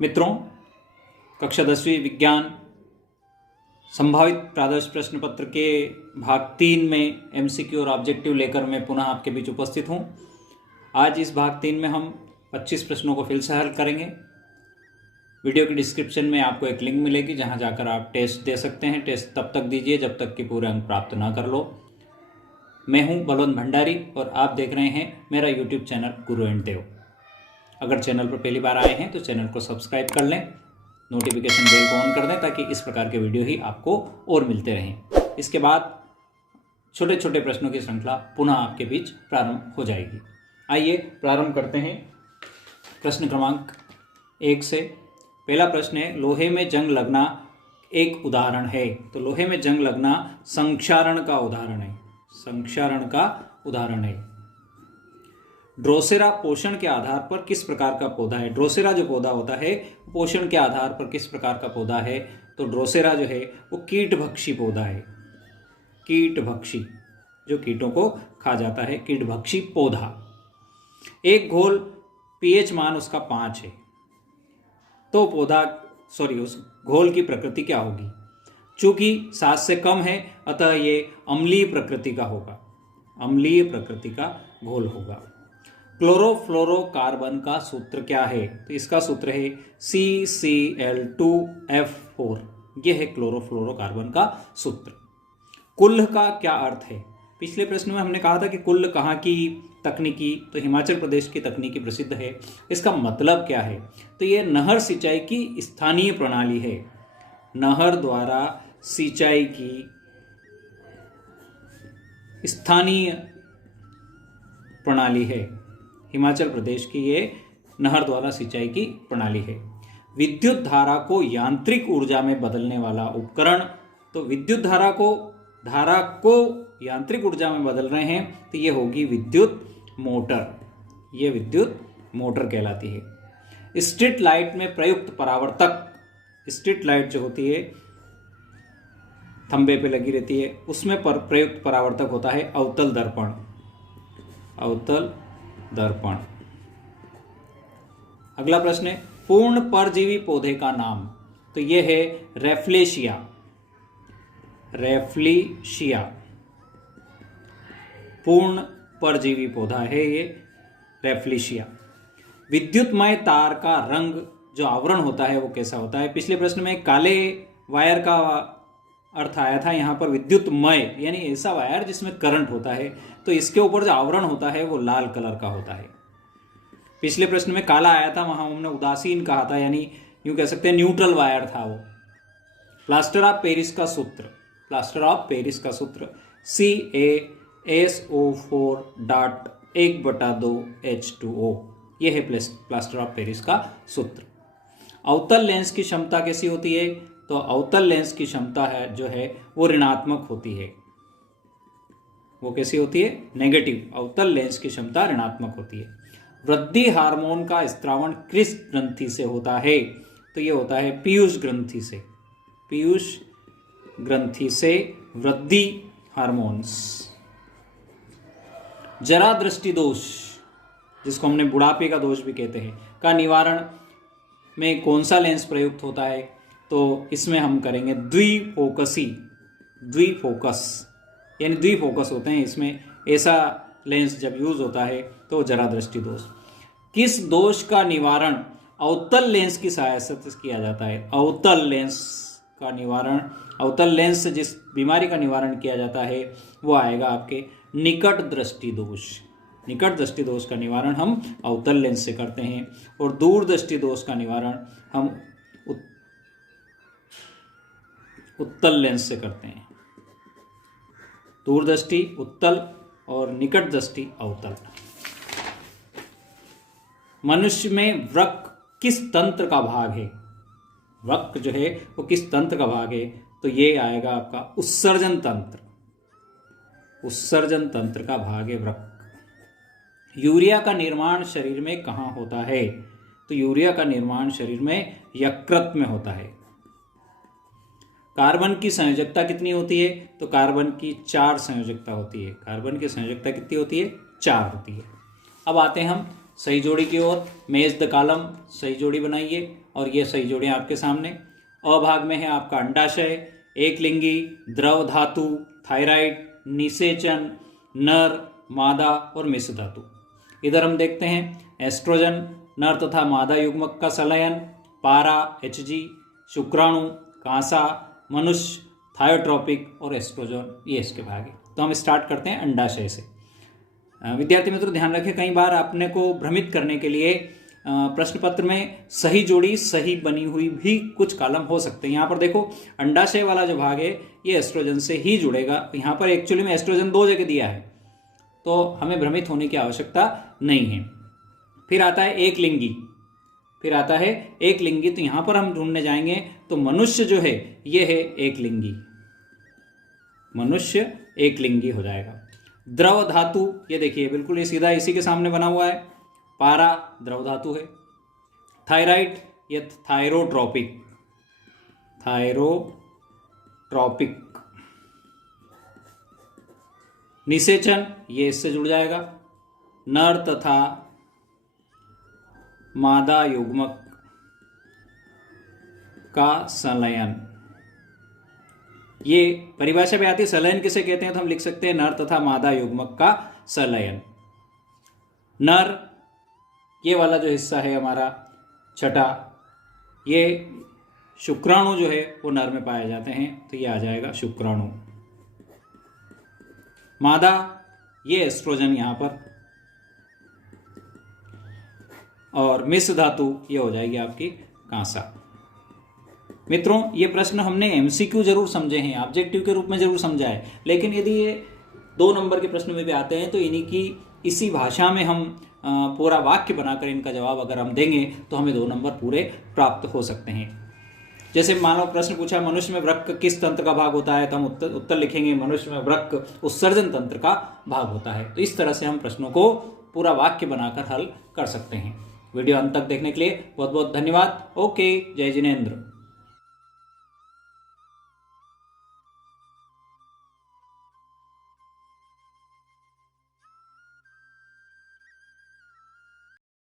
मित्रों, कक्षा 10वीं विज्ञान संभावित प्रादेश प्रश्न पत्र के भाग 3 में एमसीक्यू और ऑब्जेक्टिव लेकर मैं पुनः आपके बीच उपस्थित हूं। आज इस भाग 3 में हम 25 प्रश्नों को फिर से हल करेंगे। वीडियो के डिस्क्रिप्शन में आपको एक लिंक मिलेगी जहां जाकर आप टेस्ट दे सकते हैं। टेस्ट तब तक दीजिए जब तक कि पूरे अंक प्राप्त ना कर लो। मैं हूं बलवंत भंडारी और आप देख रहे हैं मेरा यूट्यूब चैनल गुरु एंड देव। अगर चैनल पर पहली बार आए हैं तो चैनल को सब्सक्राइब कर लें, नोटिफिकेशन बेल को ऑन कर दें ताकि इस प्रकार के वीडियो ही आपको और मिलते रहें। इसके बाद छोटे छोटे प्रश्नों की श्रृंखला पुनः आपके बीच प्रारंभ हो जाएगी। आइए प्रारंभ करते हैं प्रश्न क्रमांक 1 से। पहला प्रश्न है, लोहे में जंग लगना एक उदाहरण है। तो लोहे में जंग लगना संक्षारण का उदाहरण है। संक्षारण का उदाहरण है। ड्रोसेरा पोषण के आधार पर किस प्रकार का पौधा है? ड्रोसेरा जो पौधा होता है पोषण के आधार पर किस प्रकार का पौधा है? तो ड्रोसेरा जो है वो कीटभक्षी पौधा है। कीटभक्षी, जो कीटों को खा जाता है, कीटभक्षी पौधा। एक घोल पीएच मान उसका 5 है तो पौधा उस घोल की प्रकृति क्या होगी? चूंकि 7 से कम है अतः ये अम्लीय प्रकृति का होगा। अम्लीय प्रकृति का घोल होगा। क्लोरोफ्लोरोकार्बन का सूत्र क्या है? तो इसका सूत्र है CCl2F4। यह है क्लोरोफ्लोरोकार्बन का सूत्र। कुल्ल का क्या अर्थ है? पिछले प्रश्न में हमने कहा था कि कुल्ल कहाँ की तकनीकी, तो हिमाचल प्रदेश की तकनीकी प्रसिद्ध है। इसका मतलब क्या है? तो यह नहर सिंचाई की स्थानीय प्रणाली है। नहर द्वारा सिंचाई की स्थानीय प्रणाली है। हिमाचल प्रदेश की ये नहर द्वारा सिंचाई की प्रणाली है। विद्युत धारा को यांत्रिक ऊर्जा में बदलने वाला उपकरण। तो विद्युत धारा को यांत्रिक ऊर्जा में बदल रहे हैं तो ये होगी विद्युत मोटर। ये विद्युत मोटर कहलाती है। स्ट्रीट लाइट में प्रयुक्त परावर्तक। स्ट्रीट लाइट जो होती है खंबे पे लगी रहती है, उसमें प्रयुक्त परावर्तक होता है अवतल दर्पण। अवतल दर्पण। अगला प्रश्न है, पूर्ण परजीवी पौधे का नाम। तो यह है रेफ्लेशिया। रेफ्लेशिया पूर्ण परजीवी पौधा है ये रेफ्लेशिया। विद्युतमय तार का रंग जो आवरण होता है वो कैसा होता है? पिछले प्रश्न में काले वायर का अर्थ आया था, यहां पर विद्युतमय यानी ऐसा वायर जिसमें करंट होता है, तो इसके ऊपर जो आवरण होता है वो लाल कलर का होता है। पिछले प्रश्न में काला आया था, वहां हमने उदासीन कहा था, यानी यूं कह सकते हैं न्यूट्रल वायर था वो। प्लास्टर ऑफ पेरिस का सूत्र। प्लास्टर ऑफ पेरिस का सूत्र CaSO4.1/2H2O। यह है प्लास्टर ऑफ पेरिस का सूत्र। अवतल लेंस की क्षमता कैसी होती है? तो अवतल लेंस की क्षमता है जो है वो ऋणात्मक होती है। वो कैसी होती है? नेगेटिव। अवतल लेंस की क्षमता ऋणात्मक होती है। वृद्धि हार्मोन का स्त्रावण किस ग्रंथि से होता है? तो ये होता है पीयूष ग्रंथि से। पीयूष ग्रंथि से वृद्धि हार्मोन्स। जरा दृष्टि दोष, जिसको हमने बुढ़ापे का दोष भी कहते हैं, का निवारण में कौन सा लेंस प्रयुक्त होता है? तो इसमें हम करेंगे द्विफोकसी। द्विफोकस यानी द्विफोकस होते हैं इसमें। ऐसा लेंस जब यूज होता है तो जरा दृष्टि दोष। किस दोष का निवारण अवतल लेंस की सहायता से किया जाता है? अवतल लेंस का निवारण, अवतल लेंस से जिस बीमारी का निवारण किया जाता है वो आएगा आपके निकट दृष्टि दोष। निकट दृष्टि दोष का निवारण हम अवतल लेंस से करते हैं और दूर दृष्टि दोष का निवारण हम उत्तल लेंस से करते हैं। दूरदृष्टि उत्तल और निकट दृष्टि अवतल। मनुष्य में वृक्क किस तंत्र का भाग है? वृक्क जो है वो किस तंत्र का भाग है? तो ये आएगा आपका उत्सर्जन तंत्र। उत्सर्जन तंत्र का भाग है वृक्क। यूरिया का निर्माण शरीर में कहाँ होता है? तो यूरिया का निर्माण शरीर में यकृत में होता है। कार्बन की संयोजकता कितनी होती है? तो कार्बन की 4 संयोजकता होती है। कार्बन की संयोजकता कितनी होती है? 4 होती है। अब आते हैं हम सही जोड़ी की ओर। मेज द कॉलम, सही जोड़ी बनाइए और ये सही जोड़ियाँ आपके सामने। अ भाग में है आपका अंडाशय, एक लिंगी, द्रव धातु, थायराइड, निषेचन, नर, मादा और मिश्र धातु। इधर हम देखते हैं एस्ट्रोजन, नर तथा मादा युग्मक का संलयन, पारा, Hg, शुक्राणु, कांसा, मनुष्य, थायोट्रॉपिक और एस्ट्रोजन, ये इसके भाग है। तो हम स्टार्ट करते हैं अंडाशय से। विद्यार्थी मित्रों ध्यान रखें, कई बार अपने को भ्रमित करने के लिए प्रश्न पत्र में सही जोड़ी, सही बनी हुई भी कुछ कॉलम हो सकते हैं। यहाँ पर देखो अंडाशय वाला जो भाग है ये एस्ट्रोजन से ही जुड़ेगा। यहाँ पर एक्चुअली में एस्ट्रोजन 2 जगह दिया है, तो हमें भ्रमित होने की आवश्यकता नहीं है। फिर आता है एक लिंगी, तो यहाँ पर हम ढूंढने जाएंगे तो मनुष्य जो है ये है एक लिंगी, मनुष्य एक लिंगी हो जाएगा। द्रव धातु, ये देखिए बिल्कुल ये सीधा इसी के सामने बना हुआ है, पारा द्रव धातु है। थायराइड, ये थायरोट्रॉपिक, निषेचन, ये इससे जुड़ जाएगा। नर तथा मादा युग्मक का संलयन, ये परिभाषा में आती है। संलयन किसे कहते हैं तो हम लिख सकते हैं नर तथा मादा युग्मक का संलयन। नर, ये वाला जो हिस्सा है हमारा छठा, ये शुक्राणु जो है वो नर में पाए जाते हैं, तो ये आ जाएगा शुक्राणु। मादा, ये एस्ट्रोजन यहाँ पर, और मिश्र धातु ये हो जाएगी आपकी कांसा। मित्रों ये प्रश्न हमने एमसीक्यू जरूर समझे हैं, ऑब्जेक्टिव के रूप में जरूर समझा है, लेकिन यदि ये 2 नंबर के प्रश्न में भी आते हैं तो इन्हीं की इसी भाषा में हम पूरा वाक्य बनाकर इनका जवाब अगर हम देंगे तो हमें 2 नंबर पूरे प्राप्त हो सकते हैं। जैसे मान लो प्रश्न पूछा मनुष्य में वृक्क किस तंत्र का भाग होता है, तो हम उत्तर लिखेंगे मनुष्य में वृक्क उत्सर्जन तंत्र का भाग होता है। तो इस तरह से हम प्रश्नों को पूरा वाक्य बनाकर हल कर सकते हैं। वीडियो अंत तक देखने के लिए बहुत बहुत धन्यवाद। ओके, जय जिनेंद्र।